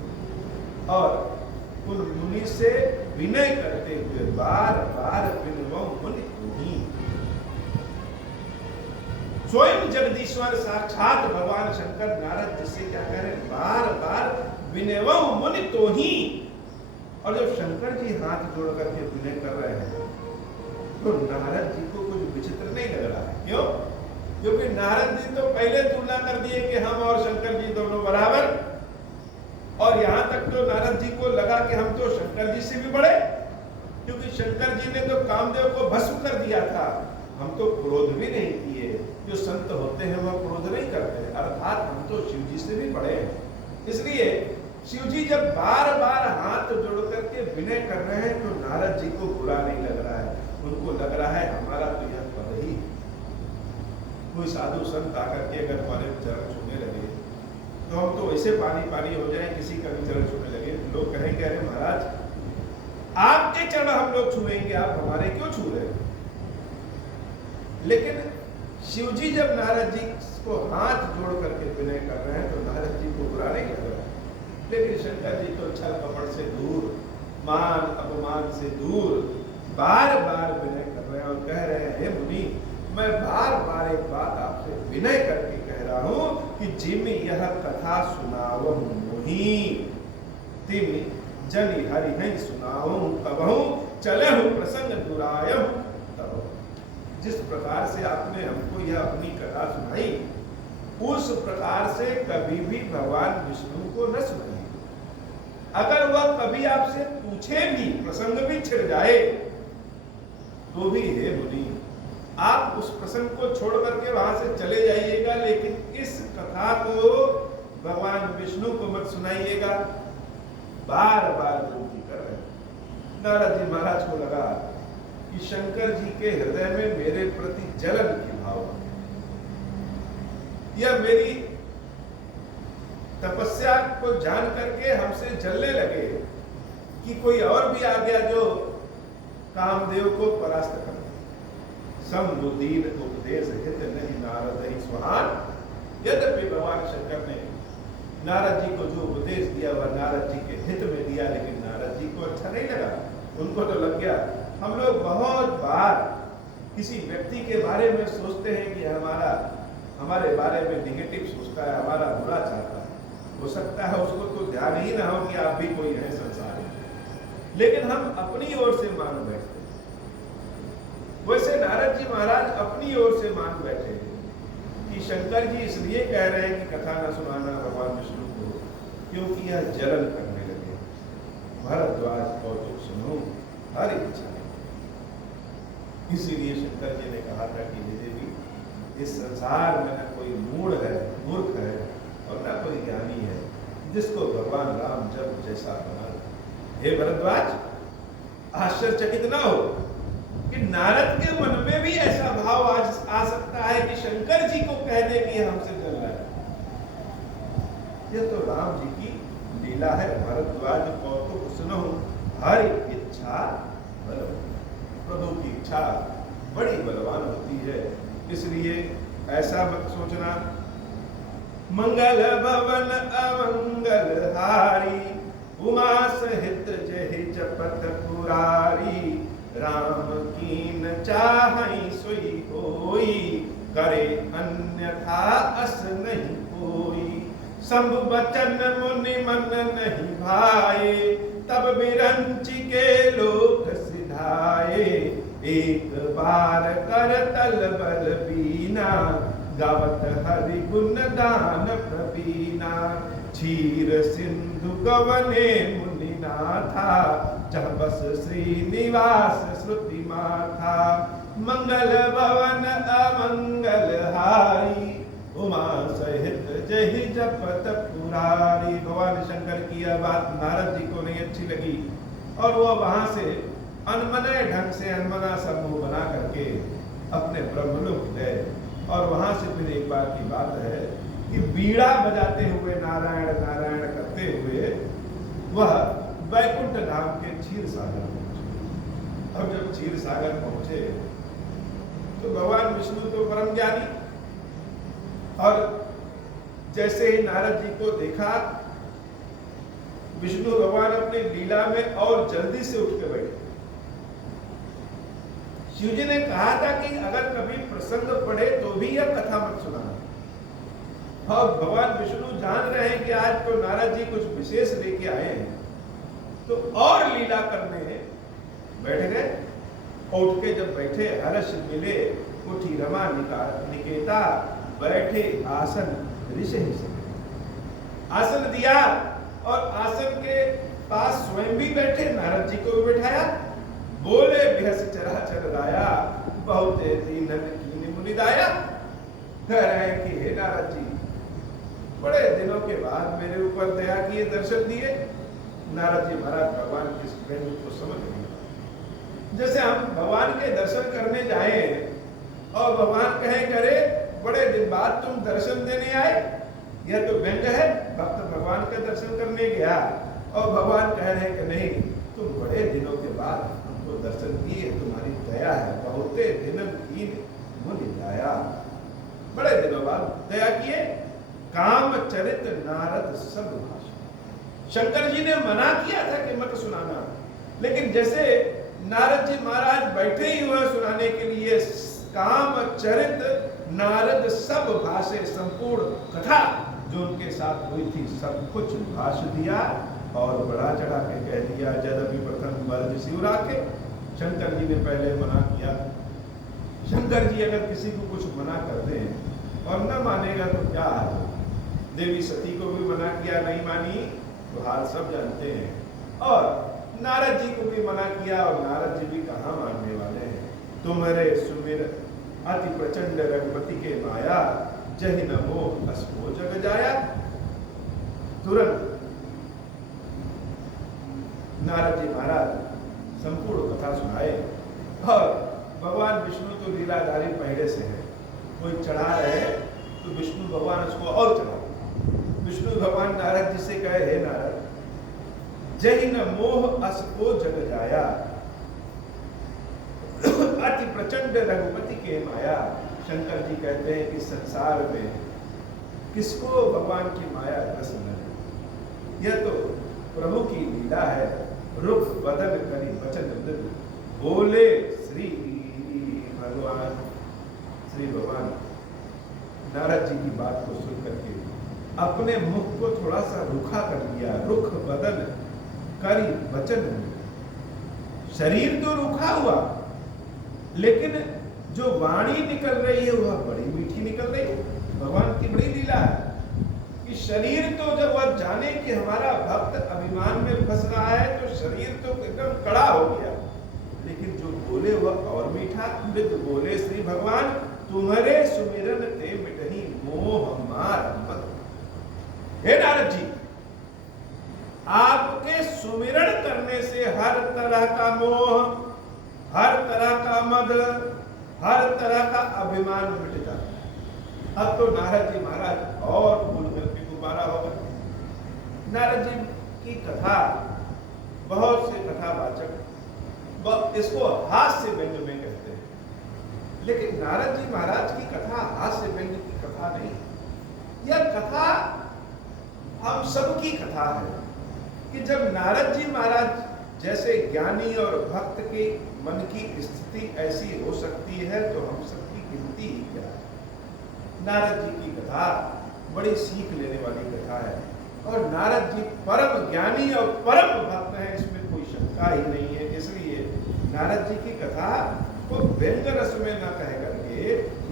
और उन मुनि से विनय करते हुए बार बार विनवो मुनि तुम्ही। स्वयं जगदीश्वर साक्षात भगवान शंकर नारद जी से क्या कह रहे हैं, बार बार विनवो मुनि तोही। और जब शंकर जी हाथ जोड़ करके विनय कर रहे हैं तो नारद जी को कुछ विचित्र नहीं लग रहा है। क्यों? क्योंकि नारद जी तो पहले तुलना कर दिए कि हम और शंकर जी दोनों बराबर, और यहां तक तो नारद जी को लगा कि हम तो शंकर जी से भी बड़े, क्योंकि शंकर जी ने तो कामदेव को भस्म कर दिया था। हम तो क्रोध भी नहीं किए। जो संत होते हैं वह क्रोध नहीं करते, अर्थात हम तो शिव जी से भी बड़े हैं। इसलिए शिव जी जब बार बार हाथ जोड़ करके विनय कर रहे हैं तो नारद जी को बुरा नहीं लग रहा है। उनको लग रहा है हमारा तो यह पद ही। कोई साधु संत आकर के अगर हमारे चरण छूने लगे तो हम तो ऐसे पानी पानी हो जाए, किसी का भी चरण छूने लगे लोग कहेंगे अरे महाराज आपके चरण हम लोग छूएंगे, आप हमारे क्यों छू रहे हैं। लेकिन शिव जी जब नारद जी को हाथ जोड़ करके विनय कर रहे हैं तो नारद जी को बुरा नहीं लग रहा है। लेकिन शंकर जी तो छल कपट से दूर, मान अपमान से दूर बार बार विनय कर रहे हैं और कह रहे हैं हे मुनि, मैं बार बार एक बात आपसे विनय करके कह रहा हूं कि जिम यह कथा सुनावो मोही तिम जनि हरि हैं सुनाओ कबहू चले हो प्रसंग दुरायो तब। जिस प्रकार से आपने हमको यह अपनी कथा सुनाई उस प्रकार से कभी भी भगवान विष्णु को न सुनाई। अगर वह कभी आपसे पूछे भी, प्रसंग भी छिड़ जाए तो भी हे मुनि आप उस प्रसंग को छोड़ करके वहां से चले जाइएगा, लेकिन इस कथा को भगवान विष्णु को मत सुनाइएगा। बार बार विनती कर रहे हैं। नारद जी महाराज को लगा कि शंकर जी के हृदय में मेरे प्रति जलन की भाव, या मेरी तपस्या को जान करके हमसे जलने लगे कि कोई और भी आ गया जो कामदेव को परास्त कर। समुदीन उपदेश हित नहीं नारद ही सुहान। यद्यपि भगवान शंकर ने नारद जी को जो उपदेश दिया वह नारद जी के हित में दिया, लेकिन नारद जी को अच्छा नहीं लगा। उनको तो लग गया। हम लोग बहुत बार किसी व्यक्ति के बारे में सोचते हैं कि हमारे बारे में निगेटिव सोचता है, हमारा बुरा चाहता है। हो सकता है उसको तो ध्यान ही ना हो कि आप भी कोई है संसार में, लेकिन हम अपनी ओर से मान बैठते। वैसे नारद जी महाराज अपनी ओर से मान बैठे कि शंकर जी इसलिए कह रहे हैं कि कथा न सुनाना भगवान विष्णु को, क्योंकि यह जलन करने लगे। भरद्वाज कौतुक सुनो हर इच्छा। इसीलिए शंकर जी ने कहा था कि हे देवी, इस संसार में न कोई मूढ़ है, मूर्ख है, और न कोई ज्ञानी है जिसको भगवान राम जब जैसा बना। हे भरद्वाज, आश्चर्यचकित न हो कि नारद के मन में भी ऐसा भाव आज आ सकता है कि शंकर जी को कह दे कि हमसे जल रहा है। यह तो राम जी की लीला है। भरद्वाज कौतुक सुनो हर इच्छा बलवान। प्रभु की इच्छा बड़ी बलवान होती है, इसलिए ऐसा मत सोचना। मंगल भवन अमंगल हारी उमा सहित जहि जपत पुरारी। राम कीन चाहई सोई होई करे अन्यथा अस नहीं कोई। सब बचन मुनि मन नहीं भाए तब बिरंची के लोक सिधाए। एक बार कर तल बल बीना गावत हरि गुण दान प्रवीणा। क्षीर सिंधु गवने मुनि नाथा जह बस श्रीनिवास श्रुति माथा। मंगल भवन अमंगल हारी उमा सहित जहि जपत पुरारी। भगवान शंकर की यह बात नारद जी को नहीं अच्छी लगी और वह वहां से अनमने ढंग से अनमना समूह बना करके अपने ब्रह्मलोक गए। और वहां से फिर एक बार की बात है कि बीड़ा बजाते हुए नारायण नारायण करते करते हुए वह वैकुंठ धाम के क्षीर सागर पहुंचे। अब जब क्षीर सागर पहुंचे तो भगवान विष्णु तो परम ज्ञानी, और जैसे ही नारद जी को देखा, विष्णु भगवान अपनी लीला में और जल्दी से उठ के बैठे। शिव जी ने कहा था कि अगर कभी प्रसंग पड़े तो भी यह कथा मत सुनाना। और भगवान विष्णु जान रहे हैं कि आज तो नारद जी कुछ विशेष लेके आए हैं, तो और लीला करने बैठ गए। उठ के जब बैठे, हर्ष मिले उठी रमा निकेता, बैठे आसन ऋषि से आसन दिया, और आसन के पास स्वयं भी बैठे, नारद जी को भी बैठाया। बोले बिहस चराचर राया, बहुत दीनन कीन मुनि दाया। कह रहे हैं कि हे नारद जी, बड़े दिनों के बाद मेरे ऊपर दया किए, दर्शन दिए। नारद जी महाराज भगवान के इस प्रेम को समझ गए। जैसे हम भगवान के दर्शन करने जाए और भगवान कहे करे बड़े दिन बाद तुम दर्शन देने आए, यह तो व्यंग है। भक्त भगवान का दर्शन करने गया और भगवान कह रहे हैं कि नहीं, तुम बड़े दिनों के बाद हमको दर्शन दिए, तुम्हारी दया है। बहुते दिनन कीन मुनि दाया, बड़े दिनों बाद दया किए। काम चरित नारद सब भाषा। शंकर जी ने मना किया था कि मत सुनाना, लेकिन जैसे नारद जी महाराज बैठे ही हुए सुनाने के लिए, काम चरित नारद सब भाषे, संपूर्ण कथा जो उनके साथ हुई थी सब कुछ भाष्य दिया और बढ़ा चढ़ा के कह दिया। यद्यपि प्रथम वर्ज शिव राखे, शंकर जी ने पहले मना किया। शंकर जी अगर किसी को कुछ मना कर दें और न मानेगा तो क्या हाल होगा। देवी सती को भी मना किया, नहीं मानी तो हाल सब जानते हैं। और नारद जी को भी मना किया और नारद जी भी कहाँ मानने वाले हैं। तुम्हारे सुमिर अति प्रचंड रघुपति के माया, जहि न मोह असको जग जाया। तुरंत नारद जी महाराज संपूर्ण कथा सुनाए। और भगवान विष्णु तो लीलाधारी पहले से है, कोई चढ़ा रहे तो विष्णु भगवान उसको और चढ़ा। विष्णु भगवान नारद जी से कहे, हे नारद, जहि न मोह असको जग जाया, अति प्रचंड रघुपति के माया। शंकर जी कहते हैं कि संसार में किसको भगवान की माया ग्रस न है। यह तो प्रभु की लीला है। रुख बदन करी वचन मृदु, बोले श्री भगवान। श्री भगवान नारद जी की बात को सुन करके अपने मुख को थोड़ा सा रुखा कर दिया। रुख बदन करी वचन, शरीर तो रुखा हुआ, लेकिन जो वाणी निकल रही है वह बड़ी मीठी निकल रही है। भगवान की बड़ी लीला है कि शरीर तो जब वह जाने कि हमारा भक्त अभिमान में फंस रहा है तो शरीर तो एकदम कड़ा हो गया, लेकिन जो बोले वह और मीठा। मृद बोले श्री भगवान, तुम्हारे सुमिरन ते मिटही मोह मार मत। हे नारद जी, आपके सुमिरन करने से हर तरह का मोह, हर तरह का मद, हर तरह का अभिमान मिट जाता है। अब तो नारद जी महाराज और भूल करके दोबारा हो गए। नारद जी की कथा बहुत से कथावाचक इसको हास्य व्यंग में कहते हैं, लेकिन नारद जी महाराज की कथा हास्य व्यंग की कथा नहीं। यह कथा हम सबकी कथा है कि जब नारद जी महाराज जैसे ज्ञानी और भक्त के मन की स्थिति ऐसी हो सकती है तो हम सबकी गिनती ही क्या है। नारद जी की कथा बड़ी सीख लेने वाली कथा है और नारद जी परम ज्ञानी और परम भक्त हैं, इसमें कोई शंका ही नहीं है। इसलिए नारद जी की कथा को व्यंग रस में न कह करके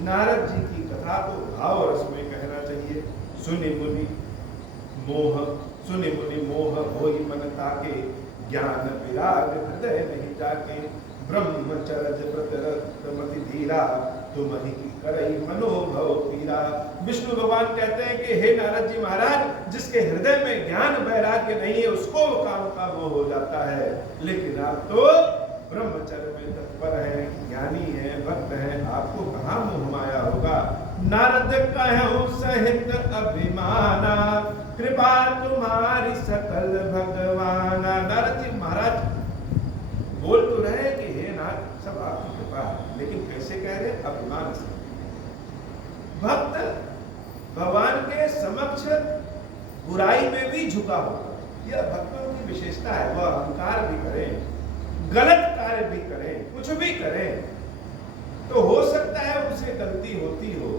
नारद जी की कथा को भाव रस में कहना चाहिए। सुनि मुनि मोह होई मन ताके, ज्ञान विराग हृदय नहीं जाके। ब्रह्मचर्य व्रत मति धीरा, तुम ही करई मनोभव पीरा। विष्णु भगवान कहते हैं कि हे नारद जी महाराज, जिसके हृदय में ज्ञान वैराग्य नहीं है उसको काम का मोह हो जाता है, लेकिन आप तो ब्रह्मचर्य में तत्पर है, ज्ञानी है, भक्त है, आपको कहाँ मोह माया होगा। नारद कहूँ सहित अभिमाना, कृपा तुम्हारी सकल भगवान। नारद जी महाराज बोल तो रहे कि हे नाथ सब आपकी कृपा है, लेकिन कैसे कह रहे? अभिमान से। भक्त भगवान के समक्ष बुराई में भी झुका होगा, यह भक्तों की विशेषता है। वह अहंकार भी करें, गलत कार्य भी करें, कुछ भी करें, तो हो सकता है उनसे गलती होती हो,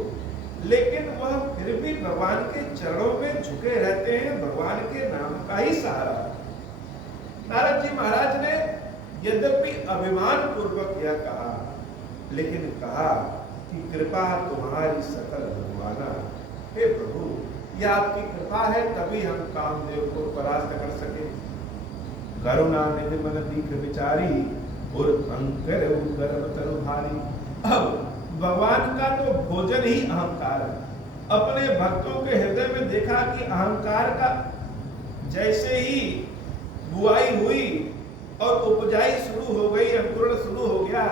लेकिन वह फिर भी भगवान के चरणों में झुके रहते हैं, भगवान के नाम का ही सहारा। नारद जी महाराज ने यद्यपि अभिमान पूर्वक यह कहा, लेकिन कहा कि कृपा तुम्हारी सकल भगवाना। हे प्रभु, यह आपकी कृपा है, तभी हम कामदेव को परास्त कर सके। करुणा निधि मन दीख विचारी, और अंकर गर्भ तरु भारी। अब भगवान का तो भोजन ही अहंकार है। अपने भक्तों के हृदय में देखा कि अहंकार का जैसे ही बुआई हुई और उपजाई शुरू हो गई, अंकुरण शुरू हो गया,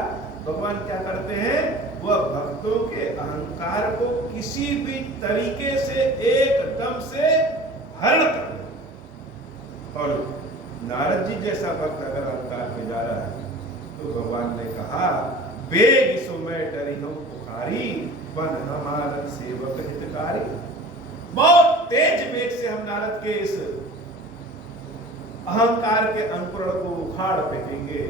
भगवान क्या करते हैं? वह भक्तों के अहंकार को किसी भी तरीके से एकदम से हरण कर दे। और नारद जी जैसा भक्त अगर अहंकार में जा रहा है, तो भगवान ने कहा, वेग सो मैं डरी हूं पुकारी, बन हमारा सेवक हितकारी। बहुत तेज वेग से हम नारद के इस अहंकार के अंकुरण को उखाड़ फेंकेंगे।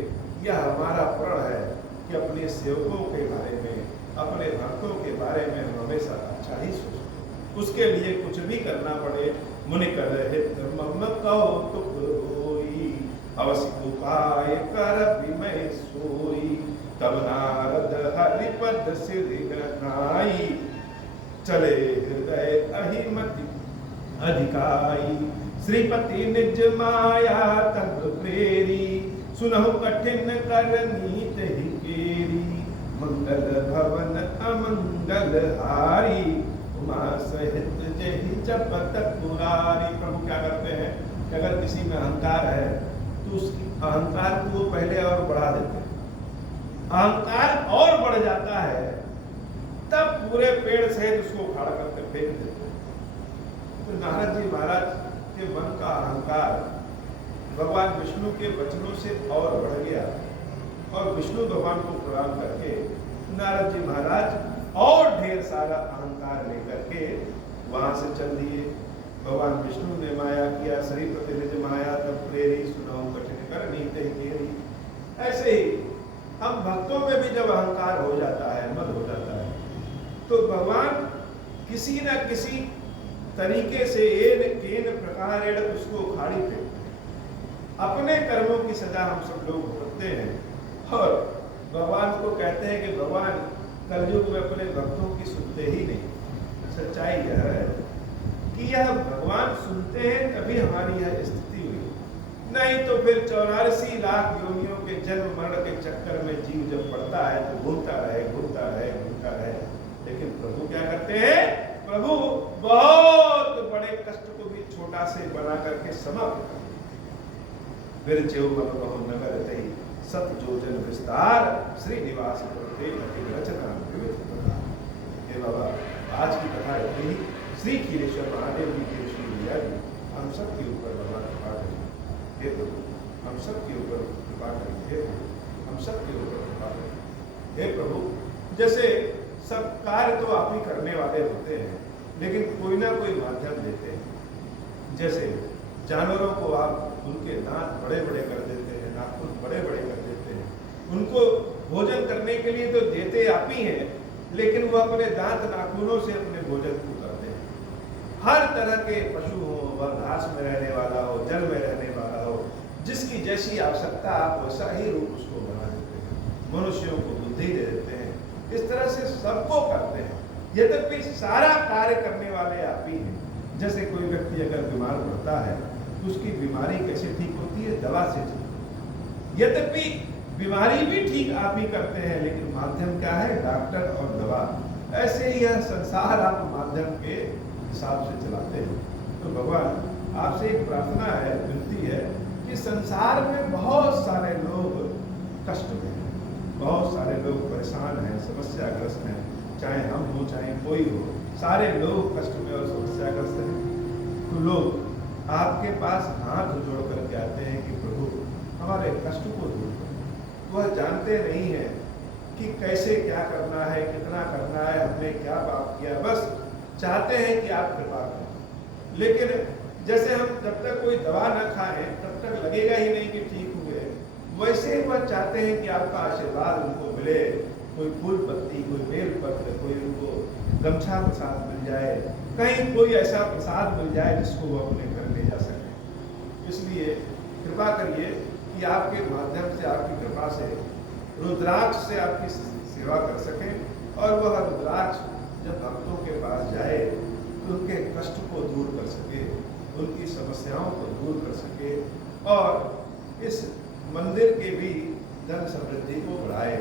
यह हमारा प्रण है कि अपने सेवकों के बारे में, अपने भक्तों के बारे में हम हमेशा अच्छा ही सोचें, उसके लिए कुछ भी करना पड़े। मुनि कर हित मम कहो तो होई, अवश्य उपाय कर विमय सोई। तब नारद हरिपद सिर नाई, चले हृदय अहिमति अधिकाई। श्रीपति निज माया तब प्रेरी, सुनहु कठिन कर नीत ही केरी। मंगल भवन अमंगल हारी, उमा सहित जहि जपत पुरारी। प्रभु क्या करते हैं कि अगर किसी में अहंकार है तो उसकी अहंकार को वो पहले और बढ़ा देते हैं। अहंकार और बढ़ जाता है, तब पूरे पेड़ सहित उसको उखाड़ करके फेंक देते हैं। तो नारद जी महाराज के मन का अहंकार भगवान विष्णु के वचनों से और बढ़ गया, और विष्णु भगवान को प्रणाम करके नारद जी महाराज और ढेर सारा अहंकार लेकर के वहां से चल दिए। भगवान विष्णु ने माया किया, श्रीपति निज माया तब प्रेरी, सुनाओ कठिन कर नीत ही केरी। ऐसे ही हम भक्तों में भी जब अहंकार हो जाता है, मद हो जाता है, तो भगवान किसी न किसी तरीके से केन प्रकारेण उसको उखाड़ी फेंकते हैं। अपने कर्मों की सजा हम सब लोग भुगतते हैं, और भगवान को कहते हैं कि भगवान कलयुग में अपने भक्तों की सुनते ही नहीं। सच्चाई यह है कि यह भगवान सुनते हैं, तभी हमारी यह स्थिति हुई, नहीं तो फिर 84 लाख योनियों के जन्म मरण के चक्कर में जीव जब पड़ता है तो घूमता रहे घूमता रहे घूमता रहे। लेकिन प्रभु क्या करते हैं? प्रभु बहुत बड़े कष्ट को भी छोटा से बना करके समाप्त कर देते। फिर जो बहु नगर तई सत जोजन विस्तार, श्रीनिवास रचना विविध प्रकार। हे बाबा, आज की कथा इतनी ही। श्री खीरेश्वर महादेव जी के श्री लीला जी हम सब के ऊपर भगवान कृपा करें। हे प्रभु, हम सब के ऊपर कृपा करें। हे प्रभु, हम सब के ऊपर कृपा करें। हे प्रभु, जैसे सब कार्य तो आप ही करने वाले होते हैं, लेकिन कोई ना कोई माध्यम देते हैं। जैसे जानवरों को आप उनके दांत बड़े बड़े कर देते हैं, नाखून बड़े बड़े कर देते हैं, उनको भोजन करने के लिए तो देते आप ही हैं, लेकिन वो अपने दांत नाखूनों से अपने भोजन को करते हैं। हर तरह के पशु हो, वह घास में रहने वाला हो, जल में रहने वाला हो, जिसकी जैसी आवश्यकता आप वैसा ही रूप उसको बना देते हैं। मनुष्यों को बुद्धि दे देते हैं, इस तरह से सबको करते हैं। यद्यपि सारा कार्य करने वाले आप ही हैं। जैसे कोई व्यक्ति अगर बीमार पड़ता है तो उसकी बीमारी कैसे ठीक होती है? दवा से ठीक। यद्यपि बीमारी भी ठीक आप ही करते हैं, लेकिन माध्यम क्या है? डॉक्टर और दवा। ऐसे ही यह संसार आप माध्यम के हिसाब से चलाते हैं। तो भगवान आपसे एक प्रार्थना है, विनती है कि संसार में बहुत सारे लोग कष्ट में हैं, बहुत सारे लोग परेशान हैं, समस्याग्रस्त हैं, चाहे हम हो चाहे कोई हो, सारे लोग कष्ट में और समस्याग्रस्त हैं। तो लोग आपके पास हाथ जोड़ करके आते हैं कि प्रभु हमारे कष्ट को दूर करो। वह जानते नहीं है कि कैसे क्या करना है, कितना करना है, हमने क्या पाप किया, बस चाहते हैं कि आप कृपा करें। लेकिन जैसे हम जब तक कोई दवा न खाएं तब तक लगेगा ही नहीं कि ठीक हुए, वैसे ही वह चाहते हैं कि आपका आशीर्वाद उनको मिले। कोई फूल पत्ती, कोई बेल पत्र, कोई उनको गमछा प्रसाद मिल जाए, कहीं कोई ऐसा प्रसाद मिल जाए जिसको वो अपने घर ले जा सके। इसलिए कृपा करिए कि आपके माध्यम से, आपकी कृपा से रुद्राक्ष से आपकी सेवा कर सकें और वह रुद्राक्ष जब भक्तों के पास जाए तो उनके कष्ट को दूर कर सके, उनकी समस्याओं को दूर कर सके और इस मंदिर के भी धन समृद्धि को बढ़ाए।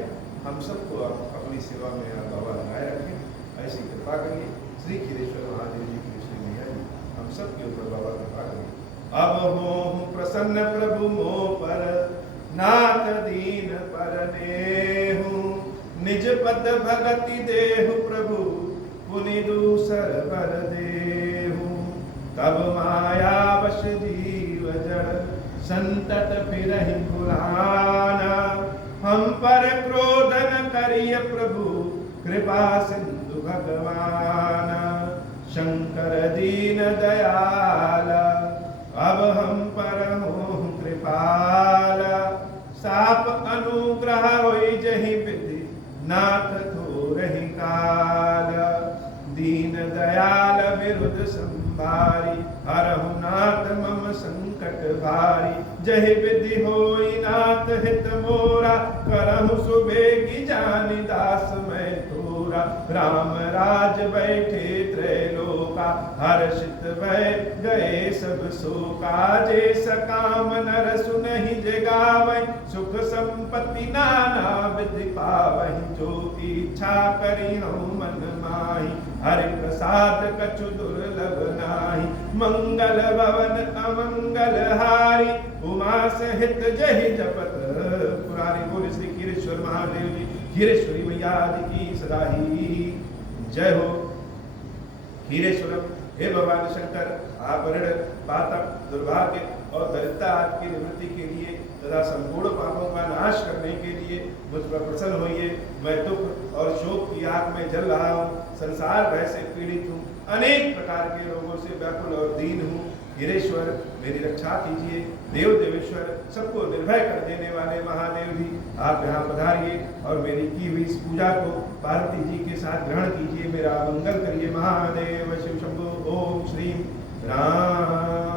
हम सबको अपनी सेवा में बाबा लगाए रखें, ऐसी कृपा करिए। श्री खीरेश्वर महादेव जी की श्री मैया जी हम सब के ऊपर बाबा कृपा करिए। अब हो प्रसन्न प्रभु मोह पर, नाथ दीन पर नेहु, निज पद भगति देहु प्रभु, पुनि दूसर बर देहु। तब माया वश जीव जड़, संतत फिरहि पुराना, हम पर क्रोध न करिय प्रभु, कृपा सिंधु भगवान। शंकर दीन दयाल, अब हम पर हो कृपाल, साप अनुग्रह होई जहि विधि, नाथ थोरहि काल। दीन दयाल विरुद्ध संभारी, हरहु नाथ मम संकट भारी। जहि विधि होई नाथ हित मोरा, करहु सुबेगी जानि दास मैं तोरा। राम राज बैठे त्रैलोका, हर्षित भय गए सब शोका। जे सकाम नर सुनहि जे गावै, सुख संपत्ति नाना विधि पावहि। जो इच्छा करि हूँ मन माहि, हरि प्रसाद कछु दुर्लभ नाही। मंगल भवन अमंगल हारी, उमा सहित जहि जपत पुरारी। बोल श्री खीरेश्वर महादेव जी, खीरेश्वरी मैया जी की सदा ही जय हो। खीरेश्वरम हे भगवान शंकर, आवरण पातक दुर्भाग्य और दरिद्रता की निवृत्ति के लिए तथा संपूर्ण पापों का नाश करने के लिए मुझ पर प्रसन्न होइए। मैं दुख और शोक की आग में जल रहा हूँ, संसार भय से पीड़ित हूँ, अनेक प्रकार के रोगों से व्याकुल और दीन हूँ। खीरेश्वर मेरी रक्षा कीजिए। देव देवेश्वर, सबको निर्भय कर देने वाले महादेव जी, आप यहाँ पधारिए और मेरी की हुई इस पूजा को पार्वती जी के साथ ग्रहण कीजिए, मेरा मंगल करिए। महादेव शिव शंभो। ओम श्री राम